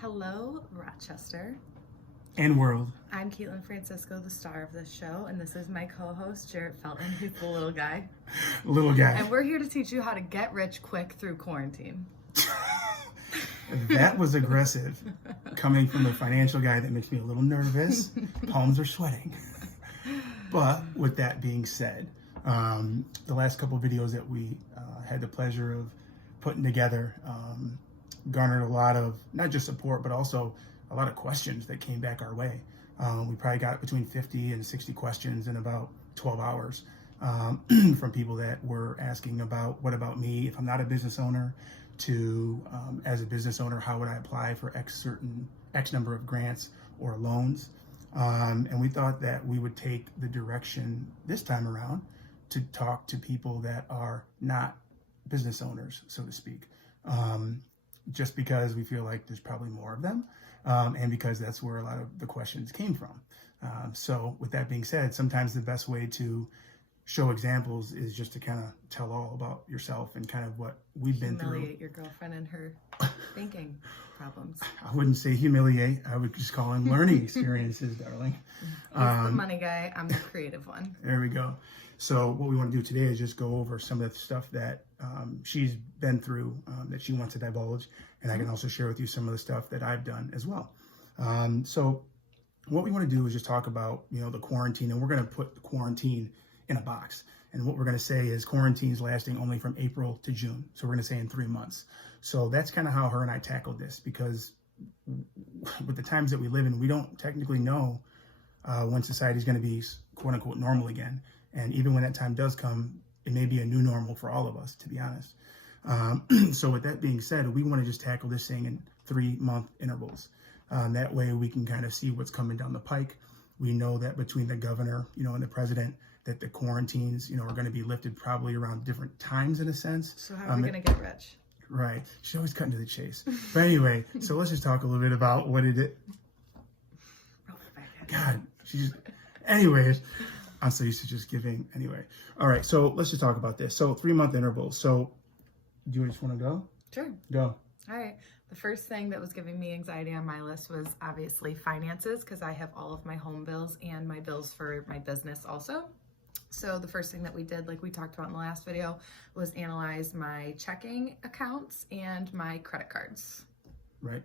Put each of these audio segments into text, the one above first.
Hello, Rochester. And world. I'm Caitlin Francisco, the star of this show, and this is my co-host, Jarrett Felton, who's the little guy. Little guy. And we're here to teach you how to get rich quick through quarantine. That was aggressive. Coming from a financial guy, that makes me a little nervous. Palms are sweating. But with that being said, the last couple of videos that we had the pleasure of putting together garnered a lot of, not just support, but also a lot of questions that came back our way. We probably got between 50 and 60 questions in about 12 hours from people that were asking about, what about me if I'm not a business owner, to as a business owner, how would I apply for X number of grants or loans? And we thought that we would take the direction this time around to talk to people that are not business owners, so to speak, just because we feel like there's probably more of them, and because that's where a lot of the questions came from. So with that being said, sometimes the best way to show examples is just to kind of tell all about yourself and kind of what we've been through. Humiliate your girlfriend and her banking problems. I wouldn't say humiliate. I would just call them learning experiences, darling. He's the money guy. I'm the creative one. There we go. So what we want to do today is just go over some of the stuff that she's been through that she wants to divulge. And I can also share with you some of the stuff that I've done as well. So what we want to do is just talk about, the quarantine, and we're going to put the quarantine in a box. And what we're going to say is quarantine's lasting only from April to June. So we're going to say in 3 months. So that's kind of how her and I tackled this, because with the times that we live in, we don't technically know when society's going to be quote unquote normal again. And even when that time does come, it may be a new normal for all of us, to be honest. So with that being said, we want to just tackle this thing in 3-month intervals. That way we can kind of see what's coming down the pike. We know that between the governor, and the president, that the quarantines, are going to be lifted probably around different times in a sense. So how are we going to get rich? Right. She's always cutting to the chase. But anyway, so let's just talk a little bit about what it is. God, anyways, I'm so used to just giving. Anyway. All right. So let's just talk about this. So 3-month intervals. So do you just want to go? Sure. Go. All right. The first thing that was giving me anxiety on my list was obviously finances, because I have all of my home bills and my bills for my business also. So the first thing that we did, like we talked about in the last video, was analyze my checking accounts and my credit cards. Right.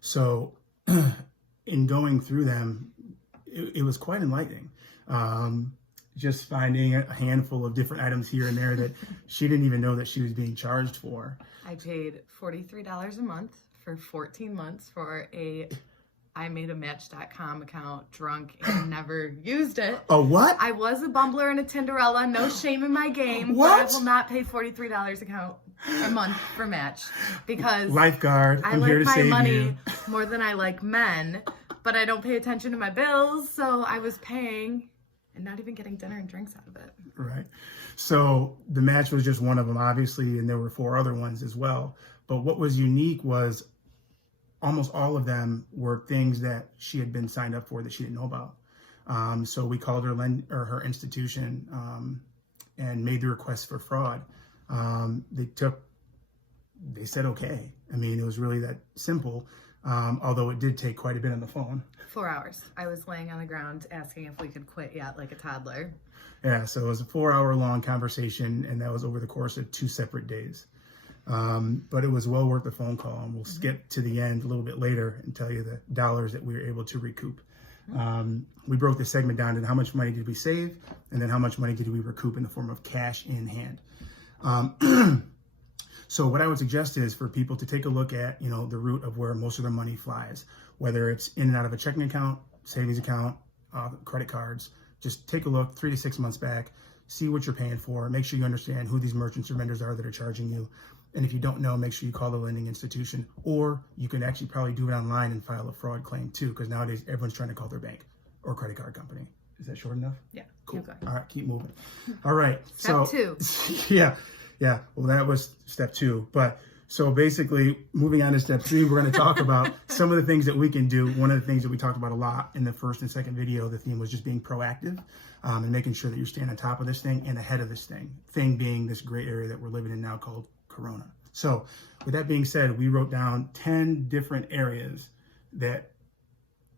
So in going through them, it was quite enlightening. Just finding a handful of different items here and there that she didn't even know that she was being charged for. I paid $43 a month for 14 months for I made a Match.com account, drunk, and never used it. A what? I was a bumbler and a Tinderella, no shame in my game. What? But I will not pay $43 a month for Match, because lifeguard, I'm like here to my save money you. more than I like men, but I don't pay attention to my bills, so I was paying and not even getting dinner and drinks out of it. Right. So the Match was just one of them, obviously, and there were 4 other ones as well. But what was unique was almost all of them were things that she had been signed up for that she didn't know about. So we called her institution and made the request for fraud. They said okay. I mean, it was really that simple. Although it did take quite a bit on the phone. 4 hours. I was laying on the ground asking if we could quit yet, like a toddler. Yeah, so it was a 4-hour-long conversation, and that was over the course of 2 separate days. But it was well worth the phone call, and we'll skip to the end a little bit later and tell you the dollars that we were able to recoup. We broke the segment down into how much money did we save, and then how much money did we recoup in the form of cash in hand. So what I would suggest is for people to take a look at, the route of where most of their money flies, whether it's in and out of a checking account, savings account, credit cards. Just take a look 3 to 6 months back, see what you're paying for, make sure you understand who these merchants or vendors are that are charging you. And if you don't know, make sure you call the lending institution, or you can actually probably do it online and file a fraud claim too, because nowadays everyone's trying to call their bank or credit card company. Is that short enough? Yeah. Cool. Keep going. All right, keep moving. All right. Step 2. Yeah. Well, that was step 2. But so basically, moving on to step 3, we're going to talk about some of the things that we can do. One of the things that we talked about a lot in the first and second video, the theme was just being proactive and making sure that you're staying on top of this thing and ahead of this thing being this gray area that we're living in now called Corona. So with that being said, we wrote down 10 different areas that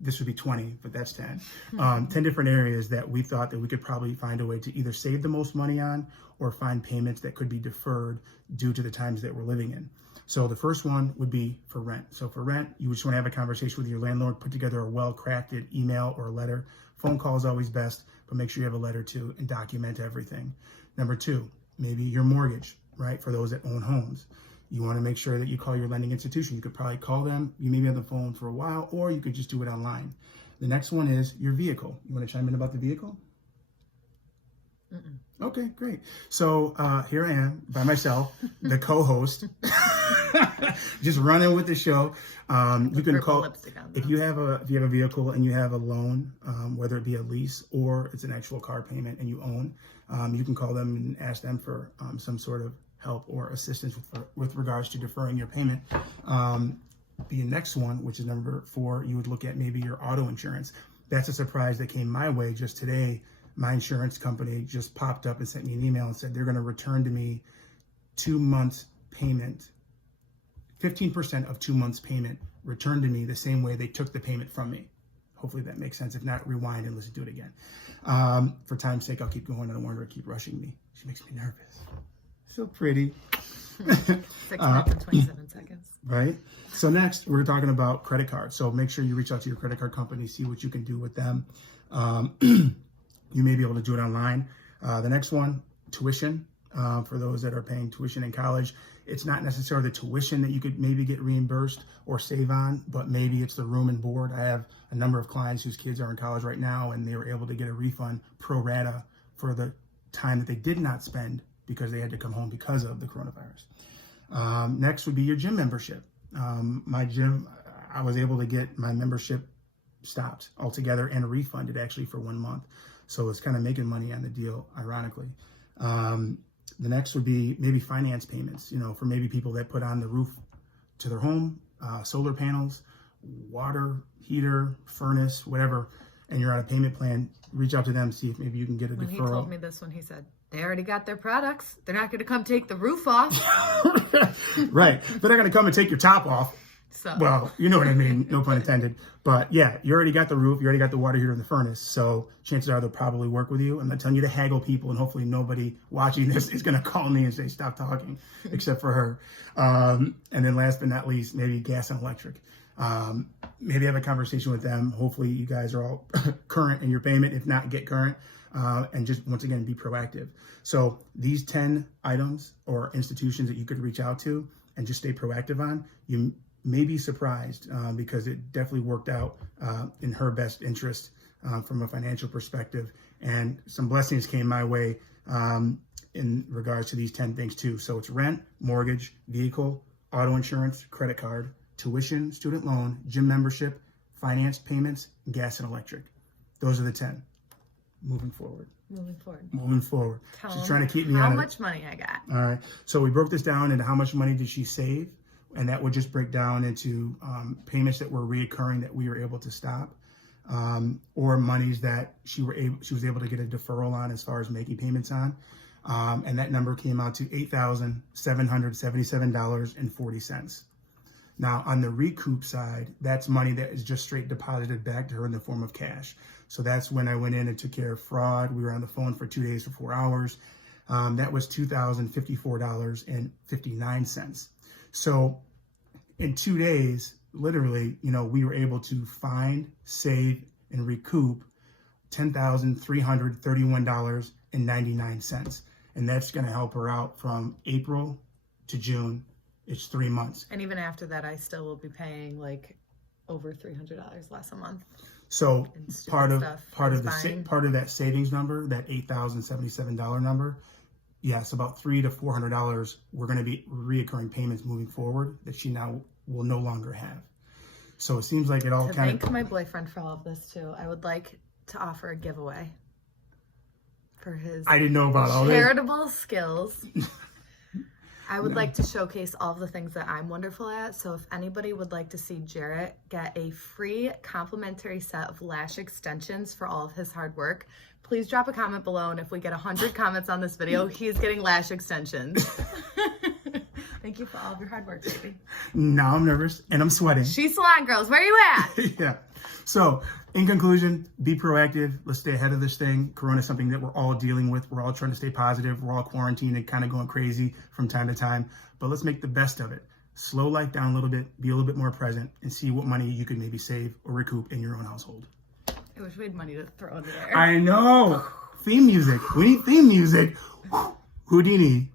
this would be 20, but that's 10. 10 different areas that we thought that we could probably find a way to either save the most money on or find payments that could be deferred due to the times that we're living in. So the first one would be for rent. So for rent, you just want to have a conversation with your landlord, put together a well-crafted email or a letter. Phone call is always best, but make sure you have a letter too and document everything. Number two, maybe your mortgage, right? For those that own homes. You want to make sure that you call your lending institution. You could probably call them. You may be on the phone for a while, or you could just do it online. The next one is your vehicle. You want to chime in about the vehicle? Mm-mm. Okay, great. So here I am by myself, the co-host, just running with the show. You can call if you have a vehicle and you have a loan, whether it be a lease or it's an actual car payment and you own. You can call them and ask them for some sort of help or assistance with regards to deferring your payment. The next one, which is number 4, you would look at maybe your auto insurance. That's a surprise that came my way just today. My insurance company just popped up and sent me an email and said they're going to return to me 2 months payment, 15% of 2 months payment returned to me the same way they took the payment from me. Hopefully that makes sense. If not, rewind and listen to it again. For time's sake, I'll keep going. I don't want her to keep rushing me. She makes me nervous. So pretty. 6 minutes and 27 seconds. Right. So next, we're talking about credit cards. So make sure you reach out to your credit card company, see what you can do with them. You may be able to do it online. The next one, tuition. For those that are paying tuition in college, it's not necessarily the tuition that you could maybe get reimbursed or save on, but maybe it's the room and board. I have a number of clients whose kids are in college right now, and they were able to get a refund pro rata for the time that they did not spend because they had to come home because of the coronavirus. Next would be your gym membership. My gym, I was able to get my membership stopped altogether and refunded actually for 1 month. So it's kind of making money on the deal, ironically. The next would be maybe finance payments, for maybe people that put on the roof to their home, solar panels, water, heater, furnace, whatever, and you're on a payment plan, reach out to them, see if maybe you can get a deferral. When he told me this one, he said, they already got their products. They're not going to come take the roof off. Right. They're not going to come and take your top off. So. Well, you know what I mean. No pun intended. But yeah, you already got the roof. You already got the water heater and the furnace. So chances are they'll probably work with you. I'm not telling you to haggle people, and hopefully nobody watching this is going to call me and say, stop talking, except for her. And then last but not least, maybe gas and electric. Maybe have a conversation with them. Hopefully you guys are all current in your payment. If not, get current. And just, once again, be proactive. So these 10 items or institutions that you could reach out to and just stay proactive on, you may be surprised because it definitely worked out in her best interest from a financial perspective. And some blessings came my way in regards to these 10 things too. So it's rent, mortgage, vehicle, auto insurance, credit card, tuition, student loan, gym membership, finance payments, gas and electric. Those are the 10. Moving forward. She's trying to keep me on how much money I got. All right. So we broke this down into how much money did she save, and that would just break down into payments that were reoccurring that we were able to stop, or monies that she was able to get a deferral on as far as making payments on, and that number came out to $8,777.40. Now, on the recoup side, that's money that is just straight deposited back to her in the form of cash. So that's when I went in and took care of fraud. We were on the phone for 2 days for 4 hours. That was $2,054.59. So in 2 days, literally, we were able to find, save, and recoup $10,331.99. And that's going to help her out from April to June. It's 3 months. And even after that, I still will be paying like over $300 less a month. So part of that savings number, that $8,077 number, yes, about $300 to $400 we're going to be reoccurring payments moving forward that she now will no longer have. So it seems like it all kind of. Thank my boyfriend for all of this too. I would like to offer a giveaway for his. I didn't know about all this. Charitable skills. I would like to showcase all of the things that I'm wonderful at. So if anybody would like to see Jarrett get a free complimentary set of lash extensions for all of his hard work, please drop a comment below. And if we get 100 comments on this video, he's getting lash extensions. Thank you for all of your hard work, baby. Now I'm nervous and I'm sweating. She's salon girls. Where you at? Yeah. So, in conclusion, be proactive. Let's stay ahead of this thing. Corona is something that we're all dealing with. We're all trying to stay positive. We're all quarantined and kind of going crazy from time to time. But let's make the best of it. Slow life down a little bit, be a little bit more present, and see what money you can maybe save or recoup in your own household. I wish we had money to throw in there. I know. Theme music. We need theme music. Houdini.